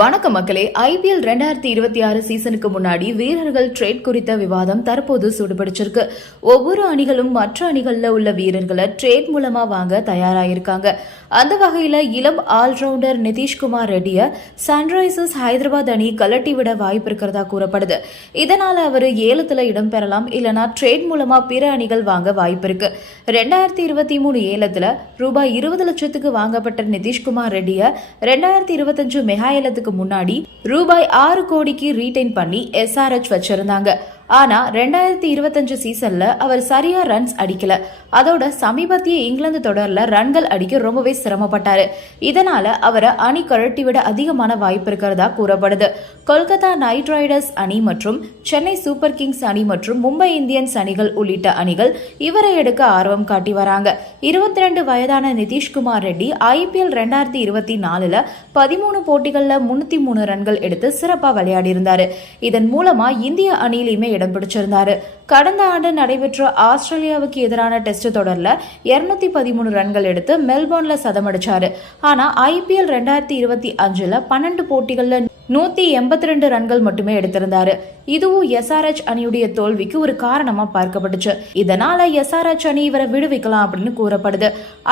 வணக்கம் மக்களே. ஐபிஎல் ரெண்டாயிரத்தி இருபத்தி ஆறு சீசனுக்கு முன்னாடி வீரர்கள் ட்ரேட் குறித்த விவாதம் தற்போது சூடுபிடிச்சிருக்கு. ஒவ்வொரு அணிகளும் மற்ற அணிகளில் உள்ள வீரர்களை ட்ரேட் மூலமா வாங்க தயாராயிருக்காங்க. அந்த வகையில் இளம் ஆல்ரவுண்டர் நிதிஷ்குமார் ரெட்டியை சன்ரைசர்ஸ் ஹைதராபாத் அணி கலட்டி விட வாய்ப்பு இருக்கிறதா கூறப்படுது. இதனால் அவர் ஏலத்தில் இடம்பெறலாம் இல்லைனா ட்ரேட் மூலமாக பிற அணிகள் வாங்க வாய்ப்பு இருக்கு. ரெண்டாயிரத்தி இருபத்தி மூணு ஏலத்தில் ரூபாய் இருபது லட்சத்துக்கு வாங்கப்பட்ட நிதிஷ்குமார் ரெட்டியை ரெண்டாயிரத்தி இருபத்தஞ்சு மெகா ஏலத்துக்கு முன்னாடி ரூபாய் ஆறு கோடிக்கு ரீடைன் பண்ணி எஸ்ஆர்எச் வச்சிருந்தாங்க. ஆனா ரெண்டாயிரத்தி இருபத்தஞ்சு சீசன்ல அவர் சரியா ரன்ஸ் அடிக்கல. அதோட சமீபத்திய இங்கிலாந்து தொடர்ல ரன்கள் அடிக்க ரொம்பவே சிரமப்பட்டாரு. இதனால அவரை அணி கழட்டி விட அதிகமான வாய்ப்பு இருக்கிறதா கூறப்படுது. கொல்கத்தா நைட் ரைடர்ஸ் அணி மற்றும் சென்னை சூப்பர் கிங்ஸ் அணி மற்றும் மும்பை இந்தியன்ஸ் அணிகள் உள்ளிட்ட அணிகள் இவரை எடுக்க ஆர்வம் காட்டி வராங்க. இருபத்தி ரெண்டு வயதான நிதிஷ்குமார் ரெட்டி ஐபிஎல் ரெண்டாயிரத்தி இருபத்தி நாலுல பதிமூணு போட்டிகளில் முன்னூத்தி மூணு ரன்கள் எடுத்து சிறப்பாக விளையாடி இருந்தாரு இதன் மூலமா இந்திய அணியிலையுமே இடம் பிடிச்சிருந்தாரு. கடந்த ஆண்டு நடைபெற்ற ஆஸ்திரேலியாவுக்கு எதிரான டெஸ்ட் தொடர்ல இருநூத்தி பதிமூணு ரன்கள் எடுத்து மெல்போர்ன்ல சதமடிச்சாரு ஆனா ஐபிஎல் ரெண்டாயிரத்தி இருபத்தி அஞ்சுல பன்னெண்டு போட்டிகளில் நூத்தி எண்பத்தி ரெண்டு ரன்கள் மட்டுமே எடுத்திருந்தாரு. இதுவும் எஸ்ஆர்எச் அணியுடைய தோல்விக்கு ஒரு காரணமா பார்க்கப்பட்டுச்சு. இதனால எஸ்ஆர்எச் அணி இவரை விடுவிக்கலாம் அப்படின்னு கூறப்படுது.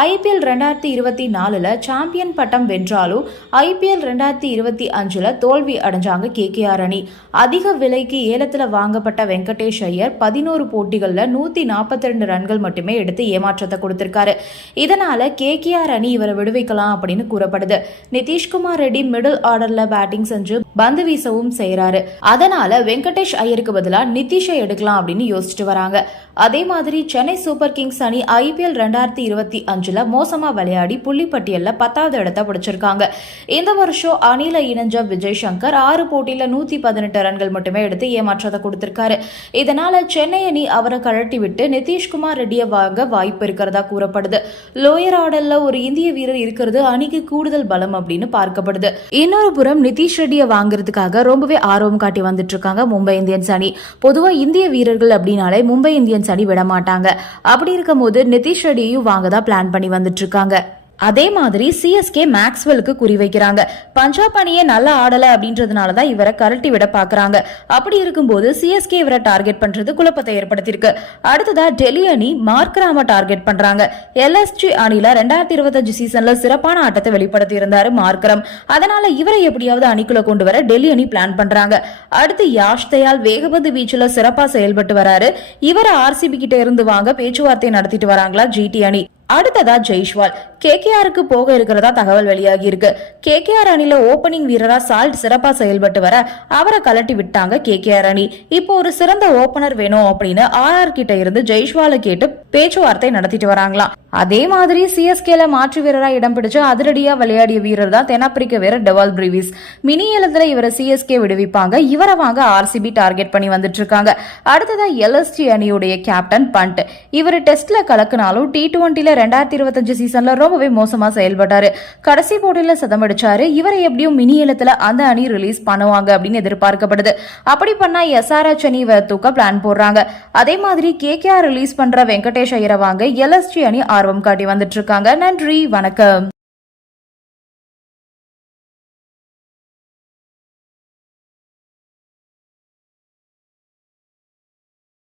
ஐபிஎல் ரெண்டாயிரத்தி இருபத்தி நாலுல சாம்பியன் பட்டம் வென்றாலும் ஐபிஎல் ரெண்டாயிரத்தி இருபத்தி அஞ்சுல தோல்வி அடைஞ்சாங்க கேகேஆர் அணி. அதிக விலைக்கு ஏலத்துல வாங்கப்பட்ட வெங்கடேஷ் ஐயர் பதினோரு போட்டிகள்ல நூத்தி நாற்பத்தி ரெண்டு ரன்கள் மட்டுமே எடுத்து ஏமாற்றத்தை கொடுத்திருக்காரு. இதனால கேகேஆர் அணி இவரை விடுவிக்கலாம் அப்படின்னு கூறப்படுது. நிதிஷ்குமார் ரெட்டி மிடில் ஆர்டர்ல பேட்டிங் செஞ்சு பந்து வீசவும் செய்யறாரு அதனால வெங்கடேஷ் ஐயருக்கு பதிலா நிதிஷை எடுக்கலாம் அப்படின்னு யோசிச்சுட்டு வராங்க. அதே மாதிரி சென்னை சூப்பர் கிங்ஸ் அணி ஐபிஎல் ரெண்டாயிரத்தி இருபத்தி அஞ்சுல மோசமா விளையாடி புள்ளிப்பட்டியல்ல பத்தாவது இடத்த பிடிச்சிருக்காங்க. இந்த வருஷம் அணில இணைஞ்ச விஜய் சங்கர் ஆறு போட்டியில நூத்தி பதினெட்டு ரன்கள் மட்டுமே எடுத்து ஏமாற்றத்தை கொடுத்திருக்காரு. இதனால சென்னை அணி அவரை கழட்டி விட்டு நிதிஷ்குமார் ரெட்டியை வாங்க வாய்ப்பு இருக்கிறதா கூறப்படுது. லோயர் ஆர்டர்ல ஒரு இந்திய வீரர் இருக்கிறது அணிக்கு கூடுதல் பலம் அப்படின்னு பார்க்கப்படுது. இன்னொரு புறம் நிதிஷ் ரெட்டியை வாங்குறதுக்காக ரொம்பவே ஆர்வம் காட்டி வந்துட்டு இருக்காங்க. மும்பை இந்தியன்ஸ் அணி. பொதுவா இந்திய வீரர்கள் அப்படின்னாலே மும்பை இந்தியன்ஸ் அணி விட மாட்டாங்க அப்படி இருக்கும்போது நிதிஷ் ரெடியையும் வாங்க தான் பிளான் பண்ணி வந்துட்டு இருக்காங்க. அதே மாதிரி சிஎஸ்கே மேக்ஸ்வெலுக்கு குறி வைக்கிறாங்க. பஞ்சாப் அணியே நல்லா ஆடல அப்படின்றதுனால தான் இவரை கரட்டி விட பாக்குறாங்க அப்படி இருக்கும்போது சிஎஸ்கே இவரை டார்கெட் பண்றது குழப்பத்தை ஏற்படுத்தியிருக்கு. அடுத்ததா டெல்லி அணி மார்க்ராம டார்கெட் பண்றாங்க. எல்எஸ்ஜி அணில ரெண்டாயிரத்தி இருபத்தஞ்சு சீசன்ல சிறப்பான ஆட்டத்தை வெளிப்படுத்தி இருந்தாரு மார்க்ரம் அதனால இவரை எப்படியாவது அணிக்குள்ள கொண்டு வர டெல்லி அணி பிளான் பண்றாங்க. அடுத்து யாஷ் தயால் வேகபந்து வீச்சுல சிறப்பா செயல்பட்டு வராரு. இவரை ஆர்சிபி கிட்ட இருந்து வாங்க பேச்சுவார்த்தை நடத்திட்டு வராங்களா ஜிடி அணி. அடுத்ததா ஜெய்ஷ்வால். கேகேஆருக்கு போக இருக்கிறதா தகவல் வெளியாகி இருக்கு கேகேஆர் அணில ஓபனிங் வீரரா சால்ட் சிறப்பா செயல்பட்டு வர அவரை கலட்டி விட்டாங்க கேகேஆர் அணி. இப்போ ஒரு சிறந்த ஓபனர் வேணும் அப்படின்னு ஆர்ஆர் கிட்ட இருந்து ஜெய்ஷ்வால கேட்டு பேச்சுவார்த்தை நடத்திட்டு வராங்களாம். அதே மாதிரி சிஎஸ்கேல மாற்று வீரரா இடம் பிடிச்சு அதிரடியா விளையாடிய வீரர் தான் தென்னாப்பிரிக்க வீரர் டெவால் பிரிவிஸ். மினி எழுந்தில் இவரை சிஎஸ்கே விடுவிப்பாங்க. இவரை வாங்க ஆர்சிபி டார்கெட் பண்ணி வந்துட்டு இருக்காங்க அடுத்ததா எல்எஸ்டி அணியுடைய கேப்டன் பண்ட். இவர் டெஸ்ட்ல கலக்குனாலும் டி டுவெண்ட்டில ரெண்டாயிரத்தி இருபத்தஞ்சு சீசன்ல ரொம்பவே மோசமா செயல்பட்டாரு. கடைசி போட்டியில சதம் அடிச்சாரு. இவரை எப்படியும் மினி ஏலத்துல அந்த அணி ரிலீஸ் பண்ணுவாங்க அப்படின்னு எதிர்பார்க்கப்படுது. அப்படி பண்ணா எஸ்ஆர்எச் அணி தூக்க பிளான் போடுறாங்க. அதே மாதிரி கேகேஆர் ரிலீஸ் பண்ற வெங்கடேஷ் ஐயரை வாங்க எல்எஸ்டி அணி ஆர்வம் காட்டி வந்துட்டு இருக்காங்க. நன்றி வணக்கம்.